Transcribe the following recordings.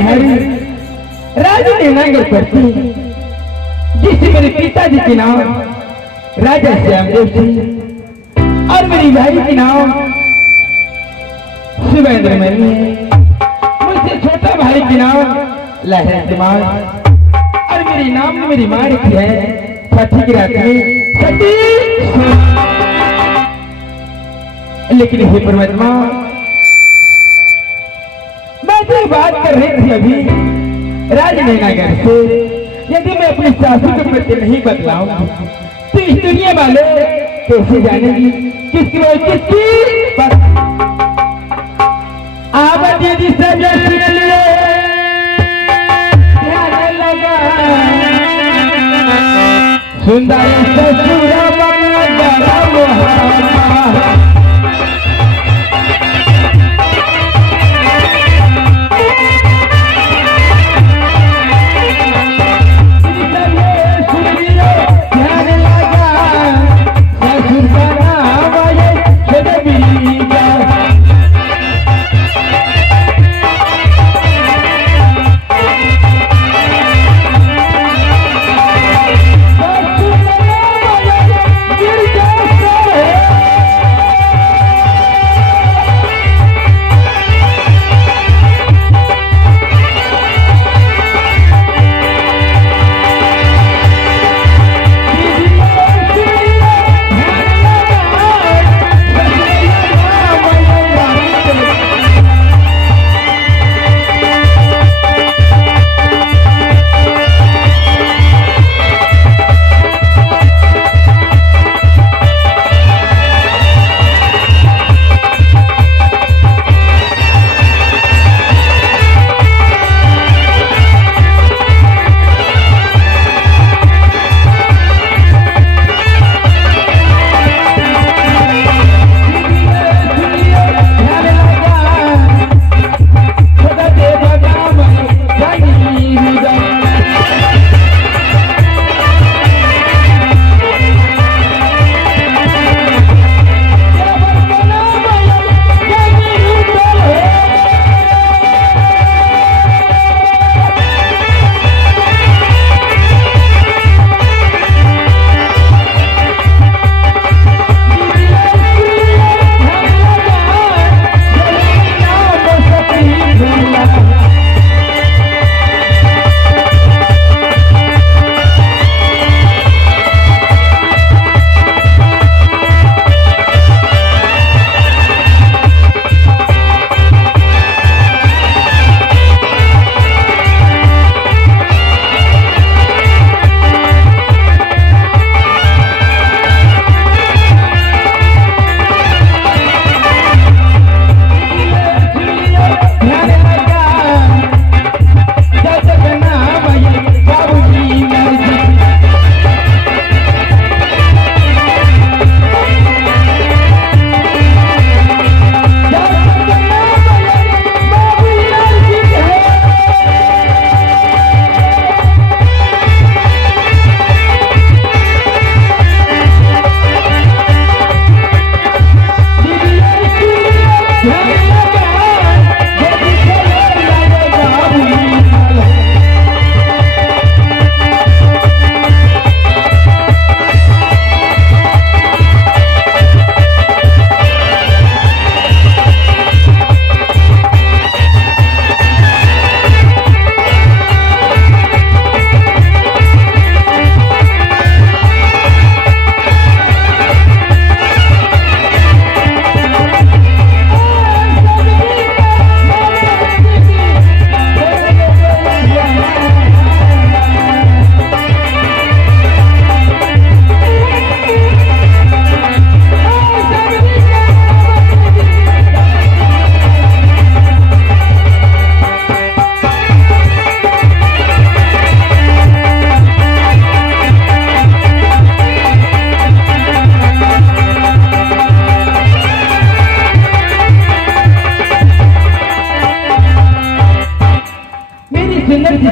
बिहारी राजा देवनागर करती, जिससे मेरे पिताजी के नाम राजा श्यामदेव सिंह और मेरी भाई के नाम शिवेंद्र मणि है। मुझसे छोटा भाई के नाम लहर कुमार और मेरे नाम में मेरी माँ रखी है छठी की रात में सती। लेकिन हे परमात्मा, मैं जो बात कर रही थी अभी राजनगर से, यदि मैं अपनी सासू के प्रति नहीं बदलाऊं तो इस दुनिया वाले कैसे जानेंगी किसकी आवत यदि सजन ध्यान लगा सुंदर ससुर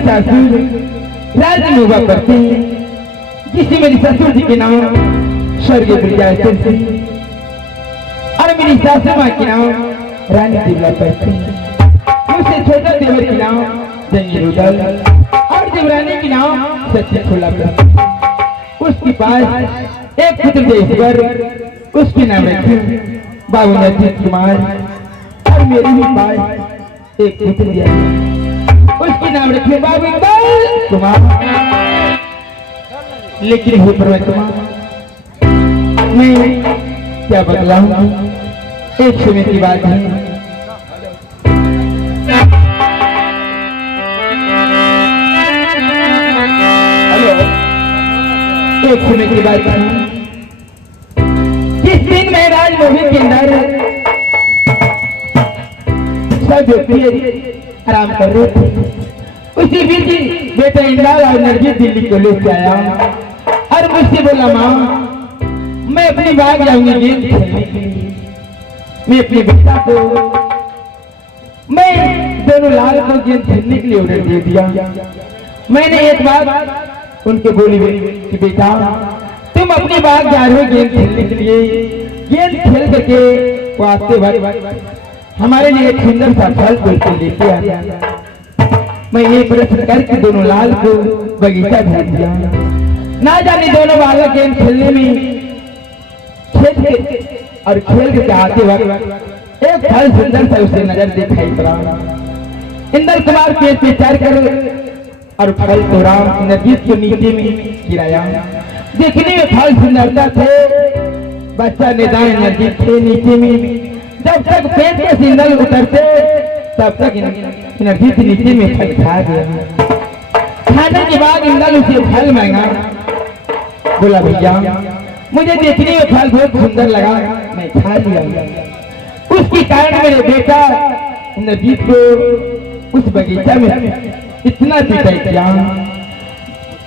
ससुर राजी हुआ करते हैं, जिसे मेरी ससुर जी के नाम स्वर्गीय ब्रजाचल सिंह और मेरी सासू माँ के नाम रानी दिव्या करते हैं। मुझसे छोटा देवर के नाम जंगीर उदल और देवरानी की नाम सच्चे खोला उसके पास एक पुत्र देशवर उसके नाम रखे बाबू नरजीत कुमार और मेरे भी पास एक पुत्र दिया उसके नाम रखे बाबू इकबाल कुमार। लेकिन हे परमात्मा मैं क्या बदलाऊं एक समय की बात है। हेलो एक समय की बात है किस दिन मैं राजमहल के अंदर सब व्यक्ति आराम कर रहे थे उसी बीच बेटा इंद्र और नरजीत दिल्ली को लेकर आया और मुझसे बोला माँ मैं अपनी बाग जाऊंगी गेंद खेलने के लिए। मैं अपने बेटा को मैं दोनों लाल को गेंद खेलने के लिए ऑर्डर दे दिया। मैंने एक बात उनके बोली कि बेटा तुम अपनी बाग जा रहे हो गेंद खेलने के लिए गेंद खेल करके वो आते वक्त हमारे लिए एक सुंदर सा फल तोड़ के लेके आया। मैं ये प्रश्न करके दोनों लाल को बगीचा भेज दिया। ना जाने दोनों बालक गेम खेलने में खेल के और खेल के आते वक्त एक फल सुंदर सा उसे नजर दिखाई पड़ा। इंद्र कुमार पेड़ पे चढ़कर और फल तोड़ा नरजीत को नीचे में गिराया। देखने में फल सुंदरता थे बच्चा निदान नरजीत थे नीचे में। जब तक पेड़ के सिंदल उतरते तब तक नरजीत नीचे में फल खा गया। खाने के बाद इंद्र उसे फल मांगा। बोला भैया मुझे देखने में फल बहुत सुंदर लगा मैं खा लिया। उसके कारण मेरे बेटा नरजीत को उस बगीचा में इतना पिटाई किया।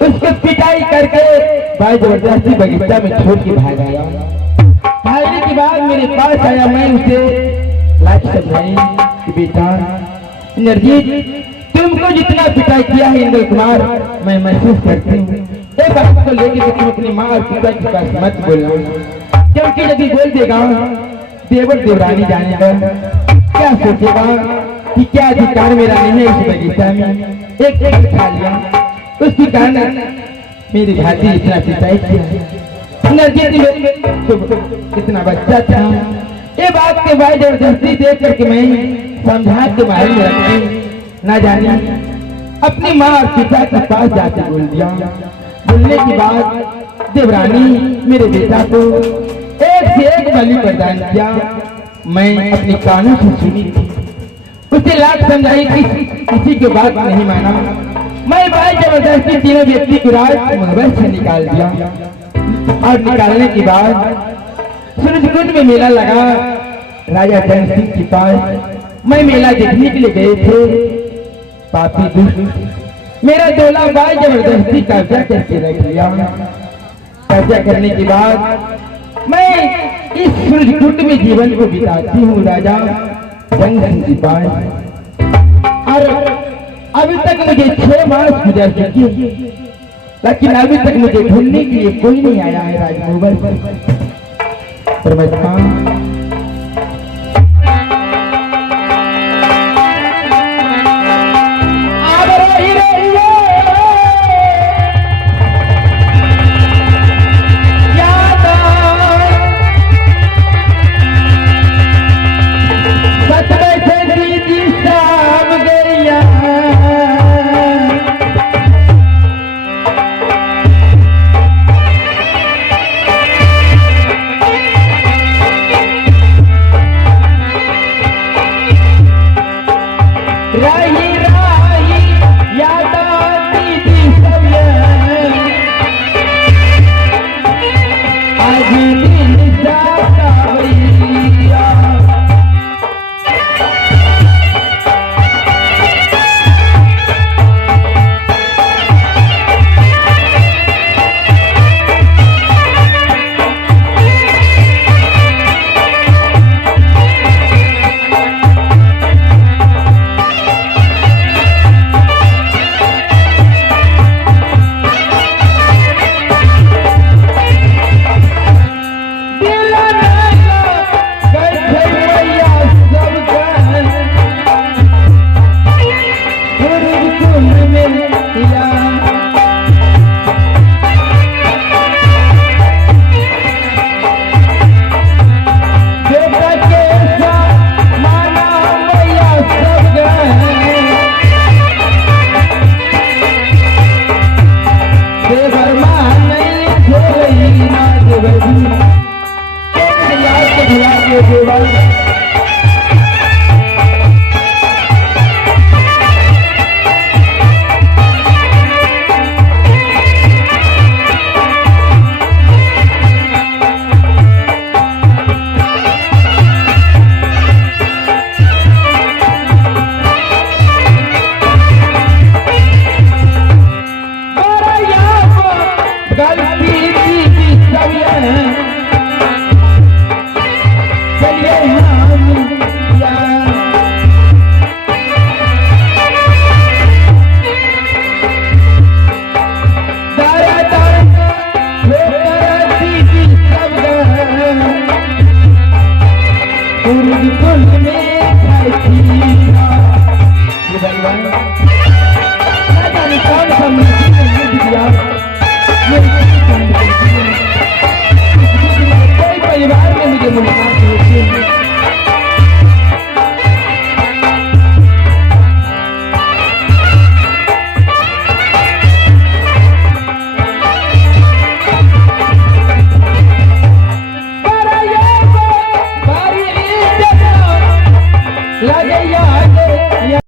उसको पिटाई करके भाई जबरदस्ती बगीचा में छोड़ के भाग आया। भागने के बाद मेरे पास आया। मैं उसे लाज समझाई कि बेटा नरजीत तुमको जितना पिटाई किया है इंद्र कुमार मैं महसूस करती हूँ। एक बात को लेकर तुम अपनी माँ और पिता के पास मत बोलना क्योंकि यदि बोल देगा देवर देवरानी जाने का क्या सोचेगा कि क्या अधिकार मेरा नहीं है। इस बगीचा में एक खा लिया उसके कारण मेरी भाती इतना पिटाई किया। नरजीत इतना बच्चा था। ये बात के बाद जबरदस्ती देख करके मैं समझा के बाहर में रखी। ना जाने अपनी माँ और पिता के पास जाके बोल दिया। बोलने के बाद देवरानी मेरे बेटा को एक से एक बलि प्रदान किया। मैं अपनी कानों से सुनी उसे लाख समझाई किसी के बात नहीं माना। मैं भाई जबरदस्ती तीनों व्यक्ति को राज महल से निकाल दिया और निकालने के बाद सूरजकुंड में मेला लगा राजा जन सिंह के पास। मैं मेला देखने के लिए गए थे। पापी दुष्ट मेरा डोला भाई जबरदस्ती कब्जा करके रख लिया। कब्जा करने के बाद मैं इस सूरजकुंड में जीवन को बिताती हूँ राजा जंग सिंह के पास। और अभी तक मुझे 6 मास गुजर चुकी लेकिन अभी तक मुझे ढूंढने के लिए कोई नहीं आया है राजमहल परमात्मा। ये केवल गलती की सभी